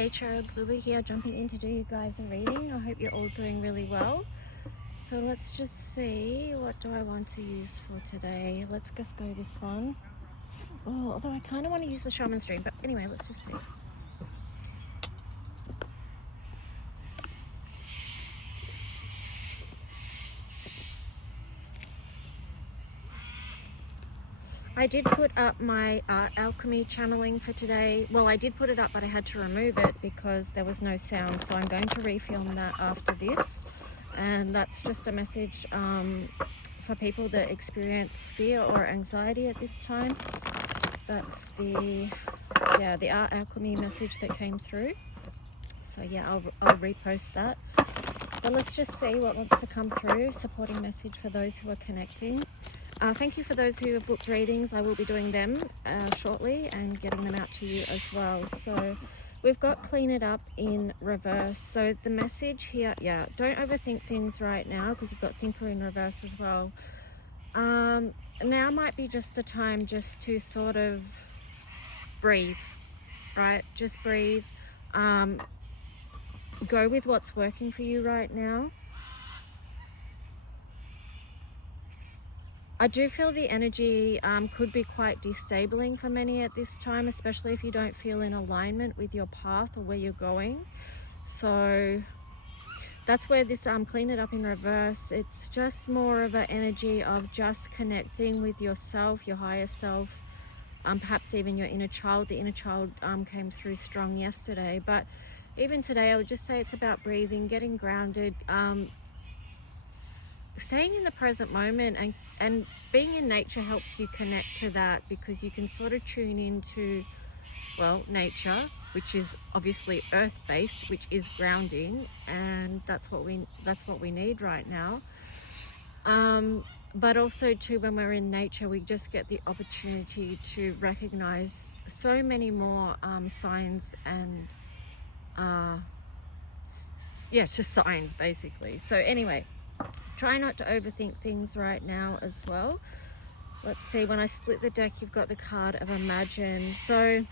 Hey Cherubs, Lily here, jumping in to do you guys a reading. I hope you're all doing really well. So let's just see, what do I want to use for today? Let's just go this one. Oh, although I kind of want to use the Shaman's Dream, but anyway, let's just see. I did put up my art alchemy channeling for today. Well, I did put it up, but I had to remove it because there was no sound. So I'm going to refilm that after this. And that's just a message for people that experience fear or anxiety at this time. That's the art alchemy message that came through. So yeah, I'll repost that. But let's just see what wants to come through. Supporting message for those who are connecting. Thank you for those who have booked readings. I will be doing them shortly and getting them out to you as well. So we've got Clean It Up in reverse. So the message here, don't overthink things right now, because you've got Thinker in reverse as well. Now might be just a time just to sort of breathe, right? Just breathe. Go with what's working for you right now. I do feel the energy could be quite destabilizing for many at this time, especially if you don't feel in alignment with your path or where you're going. So that's where this Clean It Up in reverse, it's just more of an energy of just connecting with yourself, your higher self, perhaps even your inner child. The inner child came through strong yesterday, but even today I would just say it's about breathing, getting grounded, staying in the present moment, and being in nature helps you connect to that, because you can sort of tune into, well, nature, which is obviously earth-based, which is grounding, and that's what we need right now. But also too, when we're in nature, we just get the opportunity to recognize so many more signs and just signs basically. So anyway, try not to overthink things right now as well. Let's see, when I split the deck, you've got the card of Imagine. So,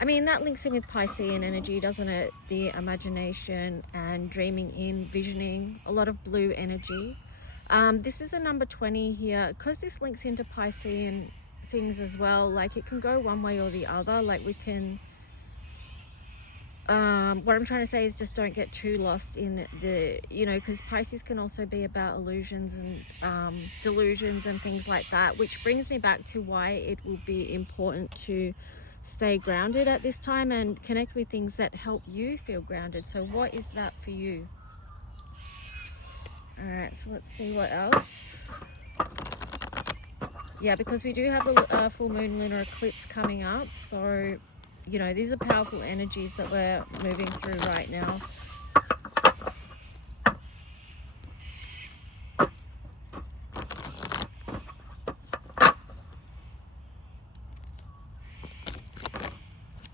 I mean, that links in with Piscean energy, doesn't it? The imagination and dreaming in, visioning, a lot of blue energy. This is a number 20 here, because this links into Piscean things as well. Like, it can go one way or the other. Like, we can... what I'm trying to say is just don't get too lost in the, because Pisces can also be about illusions and delusions and things like that, which brings me back to why it will be important to stay grounded at this time and connect with things that help you feel grounded. So what is that for you? All right, so let's see what else. Yeah, because we do have a full moon lunar eclipse coming up, so these are powerful energies that we're moving through right now.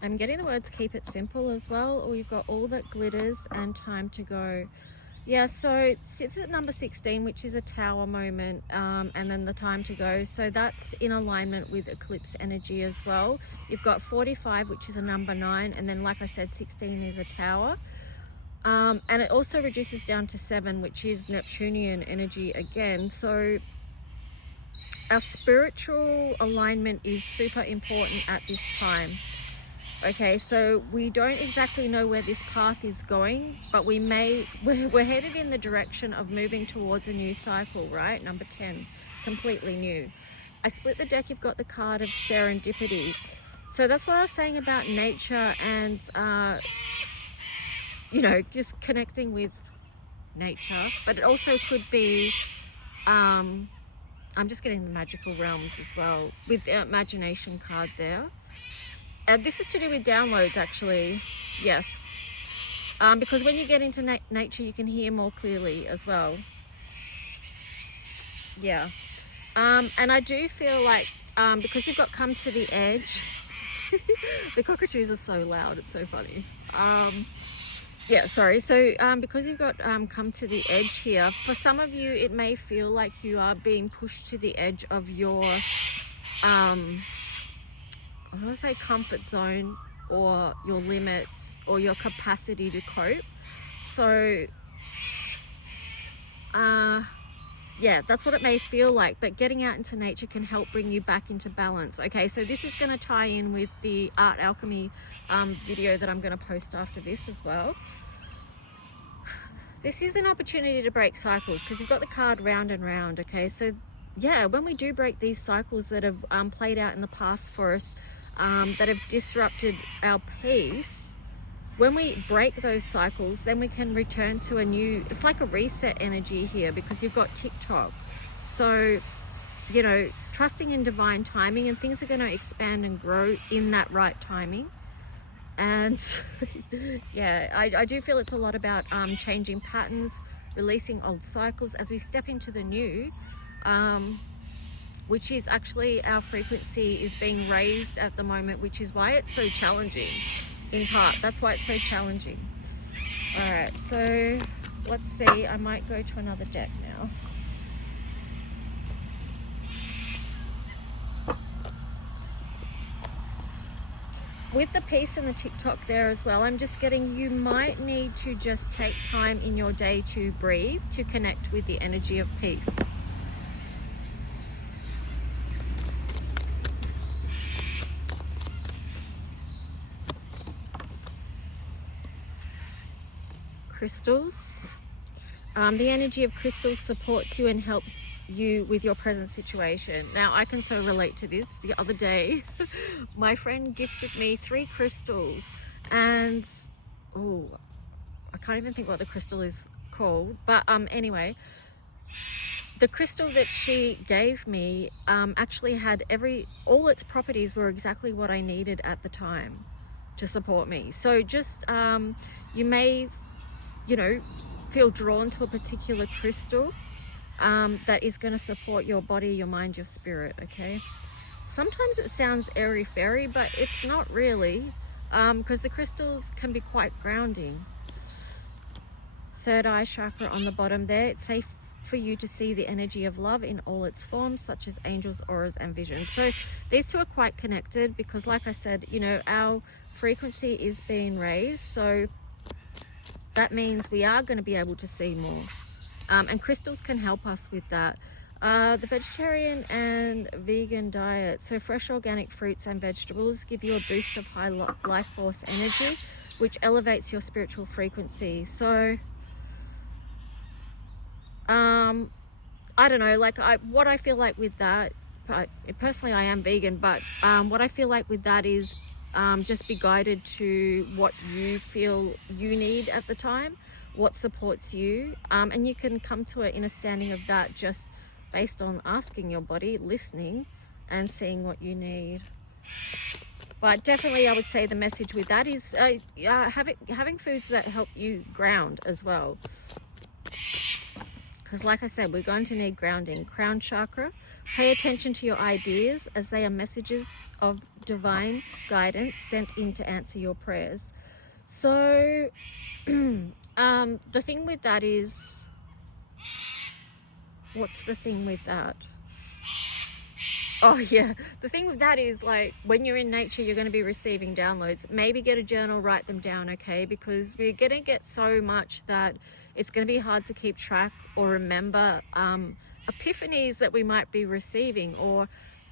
I'm getting the words keep it simple as well, or you've got all that glitters and time to go. Yeah, so it sits at number 16, which is a tower moment, and then the time to go. So that's in alignment with eclipse energy as well. You've got 45, which is a number 9, and then, like I said, 16 is a tower. And it also reduces down to 7, which is Neptunian energy again. So our spiritual alignment is super important at this time. Okay, so we don't exactly know where this path is going, but we're headed in the direction of moving towards a new cycle, right? Number 10, completely new. I split the deck, you've got the card of serendipity. So that's what I was saying about nature and, just connecting with nature. But it also could be, I'm just getting the magical realms as well, with the imagination card there. This is to do with downloads, actually. Yes. Because when you get into nature, you can hear more clearly as well. Yeah. And I do feel like, because you've got come to the edge, the cockatoos are so loud, it's so funny. Yeah, sorry. So because you've got come to the edge here, for some of you, it may feel like you are being pushed to the edge of your... I'm going to say comfort zone, or your limits, or your capacity to cope. So yeah, that's what it may feel like, but getting out into nature can help bring you back into balance. Okay, so this is going to tie in with the art alchemy video that I'm going to post after this as well. This is an opportunity to break cycles, because you've got the card round and round. Okay, so yeah, when we do break these cycles that have played out in the past for us, that have disrupted our peace, when we break those cycles, then we can return to a new, it's like a reset energy here, because you've got TikTok. So, you know, trusting in divine timing, and things are going to expand and grow in that right timing. And yeah, I do feel it's a lot about changing patterns, releasing old cycles as we step into the new, which is actually, our frequency is being raised at the moment, which is why it's so challenging. In part, that's why it's so challenging. All right, so let's see. I might go to another deck now. With the peace and the TikTok there as well, I'm just getting, you might need to just take time in your day to breathe, to connect with the energy of peace. Crystals. The energy of crystals supports you and helps you with your present situation. Now, I can so relate to this. The other day, my friend gifted me 3 crystals, and oh, I can't even think what the crystal is called. But anyway, the crystal that she gave me actually had all its properties were exactly what I needed at the time to support me. So just you may, you know, feel drawn to a particular crystal that is going to support your body, your mind, your spirit. Okay, sometimes it sounds airy fairy, but it's not really, because the crystals can be quite grounding. Third eye chakra on the bottom there. It's safe for you to see the energy of love in all its forms, such as angels, auras, and visions. So these two are quite connected, because like I said, you know, our frequency is being raised, so that means we are going to be able to see more, and crystals can help us with that. The vegetarian and vegan diet, so fresh organic fruits and vegetables give you a boost of high life force energy, which elevates your spiritual frequency. So I don't know, like what I feel like with that, personally I am vegan, but what I feel like with that is just be guided to what you feel you need at the time, what supports you, and you can come to an understanding of that just based on asking your body, listening, and seeing what you need. But definitely I would say the message with that is having foods that help you ground as well. Because like I said, we're going to need grounding. Crown chakra, pay attention to your ideas, as they are messages of divine guidance sent in to answer your prayers. So the thing with that is, what's the thing with that? Oh yeah, the thing with that is, like, when you're in nature, you're going to be receiving downloads. Maybe get a journal, write them down, okay? Because we're going to get so much that it's going to be hard to keep track or remember epiphanies that we might be receiving, or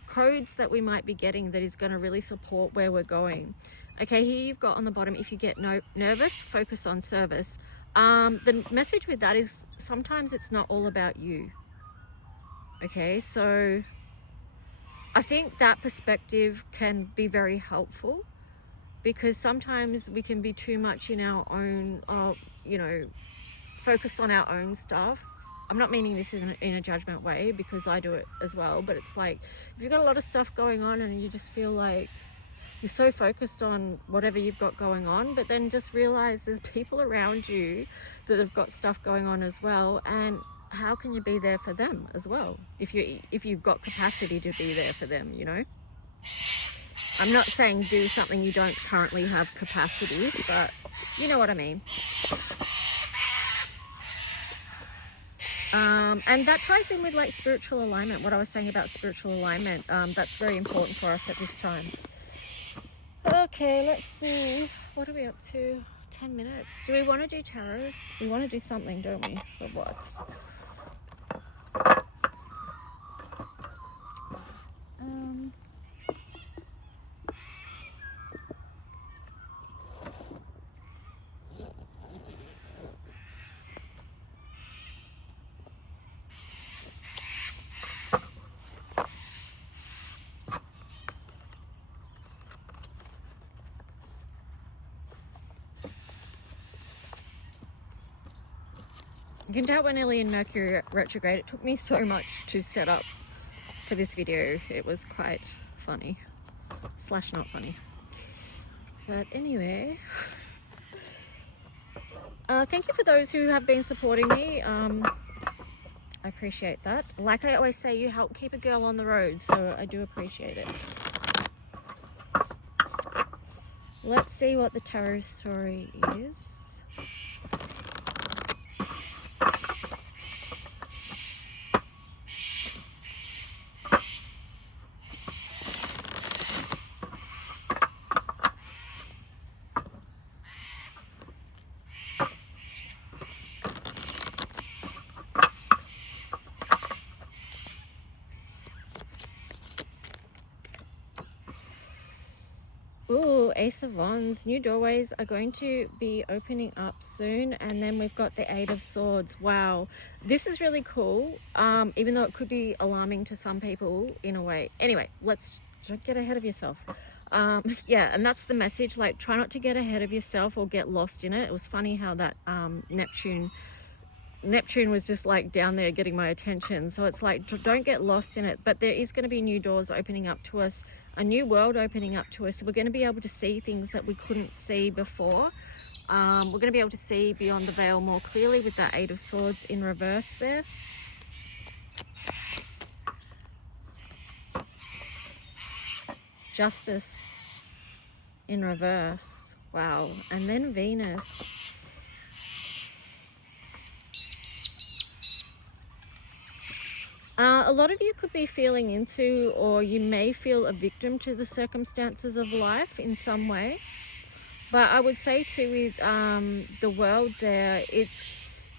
codes that we might be getting that is going to really support where we're going. Okay, here you've got on the bottom, if you get nervous, focus on service. The message with that is, sometimes it's not all about you. Okay, so I think that perspective can be very helpful, because sometimes we can be too much in our own, you know, focused on our own stuff. I'm not meaning this in a judgment way, because I do it as well, but it's like, if you've got a lot of stuff going on and you just feel like you're so focused on whatever you've got going on, but then just realize there's people around you that have got stuff going on as well, and how can you be there for them as well if you've got capacity to be there for them, you know? I'm not saying do something you don't currently have capacity, but you know what I mean. And that ties in with like spiritual alignment, what I was saying about spiritual alignment. That's very important for us at this time. Okay, let's see. What are we up to? 10 minutes. Do we want to do tarot? We want to do something, don't we? But what? You can tell we're nearly in Mercury retrograde. It took me so much to set up for this video. It was quite funny. / not funny. But anyway, thank you for those who have been supporting me. I appreciate that. Like I always say, you help keep a girl on the road, so I do appreciate it. Let's see what the tarot story is. Ooh, Ace of Wands. New doorways are going to be opening up soon. And then we've got the Eight of Swords. Wow. This is really cool. Even though it could be alarming to some people in a way. Anyway, don't get ahead of yourself. Yeah, and that's the message. Like, try not to get ahead of yourself or get lost in it. It was funny how that Neptune was just like down there getting my attention. So it's like, don't get lost in it. But there is going to be new doors opening up to us, a new world opening up to us. So we're going to be able to see things that we couldn't see before. We're going to be able to see beyond the veil more clearly with that Eight of Swords in reverse there. Justice in reverse. Wow. And then Venus. A lot of you could be feeling into, or you may feel a victim to the circumstances of life in some way. But I would say too, with the world there, it's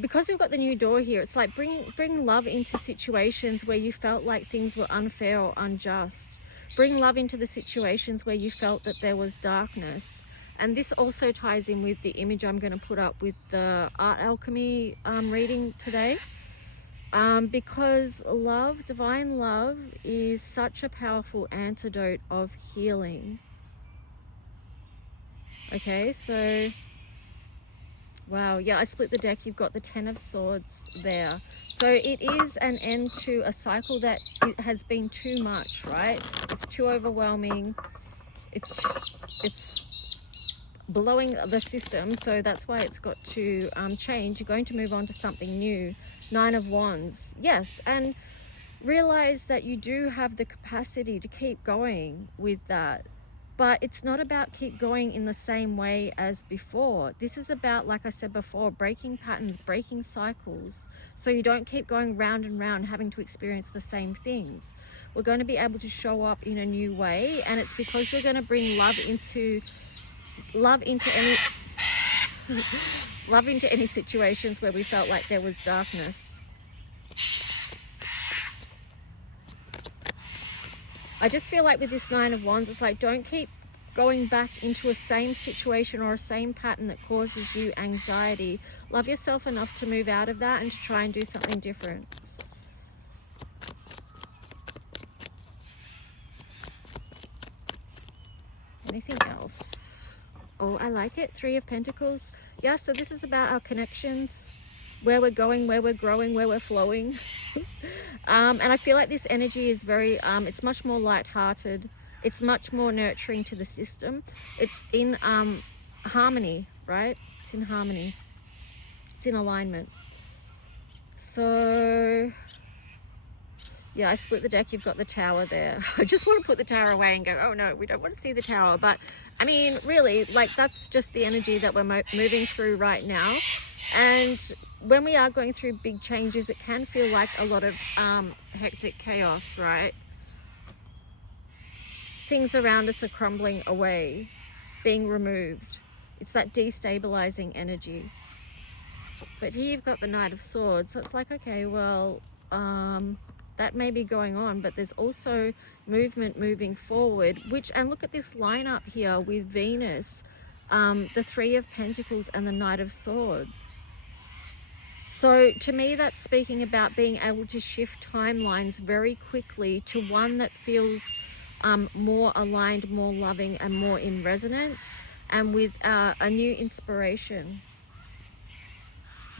because we've got the new door here. It's like bring love into situations where you felt like things were unfair or unjust. Bring love into the situations where you felt that there was darkness. And this also ties in with the image I'm going to put up with the Art Alchemy reading today. Because love, divine love, is such a powerful antidote of healing. Okay, so, wow, yeah, I split the deck. You've got the Ten of Swords there. So it is an end to a cycle that it has been too much, right? It's too overwhelming. It's blowing the system, so that's why it's got to change. You're going to move on to something new. Nine of Wands, yes, and realize that you do have the capacity to keep going with that, but it's not about keep going in the same way as before. This is about, like I said before, breaking patterns, breaking cycles, so you don't keep going round and round having to experience the same things. We're going to be able to show up in a new way, and it's because we're going to bring love into any situations where we felt like there was darkness. I just feel like with this Nine of Wands, it's like, don't keep going back into a same situation or a same pattern that causes you anxiety. Love yourself enough to move out of that and to try and do something different. Anything else? Oh, I like it. Three of Pentacles. Yeah, so this is about our connections, where we're going, where we're growing, where we're flowing. And I feel like this energy is very, it's much more lighthearted. It's much more nurturing to the system. It's in harmony, right? It's in harmony. It's in alignment. So, yeah, I split the deck. You've got the Tower there. I just want to put the Tower away and go, oh no, we don't want to see the Tower. But I mean, really, like, that's just the energy that we're moving through right now. And when we are going through big changes, it can feel like a lot of hectic chaos, right? things around us are crumbling away, being removed. It's that destabilizing energy. But here you've got the Knight of Swords, so it's like, okay, well, that may be going on, but there's also movement moving forward, and look at this lineup here with Venus, the Three of Pentacles and the Knight of Swords. So to me, that's speaking about being able to shift timelines very quickly to one that feels more aligned, more loving, and more in resonance, and with a new inspiration.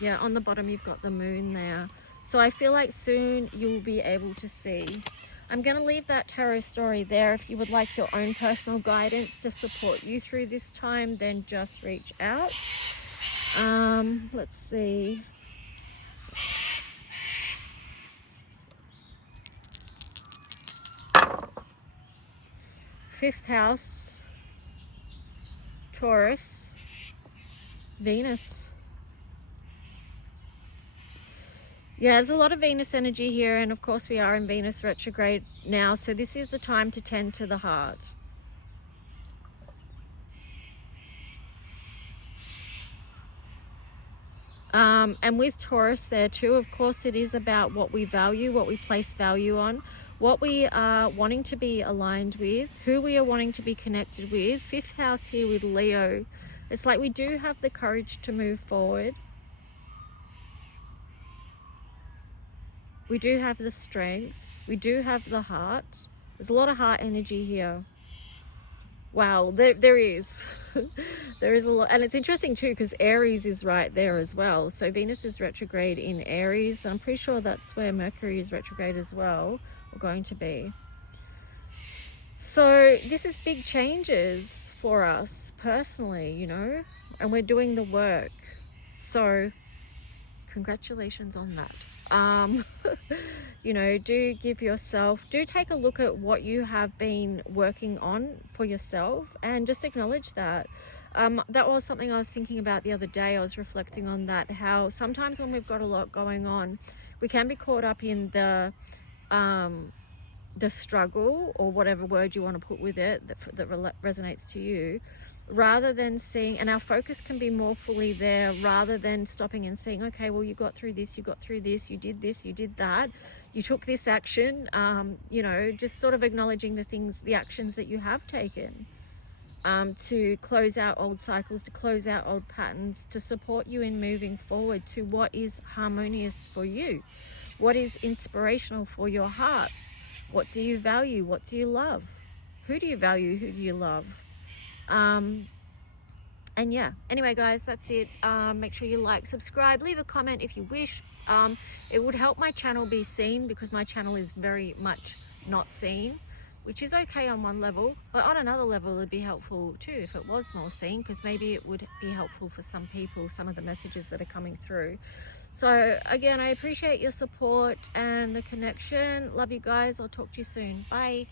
Yeah, on the bottom you've got the moon there. So I feel like soon you'll be able to see. I'm going to leave that tarot story there. If you would like your own personal guidance to support you through this time, then just reach out. Let's see. Fifth house, Taurus, Venus. Yeah, there's a lot of Venus energy here, and of course we are in Venus retrograde now, so this is a time to tend to the heart. And with Taurus there too, of course, it is about what we value, what we place value on, what we are wanting to be aligned with, who we are wanting to be connected with. Fifth house here with Leo. It's like we do have the courage to move forward. We do have the strength. We do have the heart. There's a lot of heart energy here. Wow, there is. There is a lot. And it's interesting too, because Aries is right there as well. So Venus is retrograde in Aries. I'm pretty sure that's where Mercury is retrograde as well, or going to be. So this is big changes for us personally, you know, and we're doing the work. So congratulations on that. You know, do take a look at what you have been working on for yourself, and just acknowledge that. That was something I was thinking about the other day. I was reflecting on that, how sometimes when we've got a lot going on, we can be caught up in the struggle, or whatever word you want to put with it that resonates to you, rather than seeing, and our focus can be more fully there, rather than stopping and saying, okay, well, you got through this, you did this, you did that, you took this action. You know, just sort of acknowledging the actions that you have taken, to close out old cycles, to close out old patterns, to support you in moving forward to what is harmonious for you, what is inspirational for your heart. What do you value? What do you love? Who do you value? Who do you love? And yeah, anyway guys, that's it. Make sure you like, subscribe, leave a comment if you wish. It would help my channel be seen, because my channel is very much not seen, which is okay on one level, but on another level it'd be helpful too if it was more seen, because maybe it would be helpful for some people, some of the messages that are coming through. So again, I appreciate your support and the connection. Love you guys. I'll talk to you soon. Bye.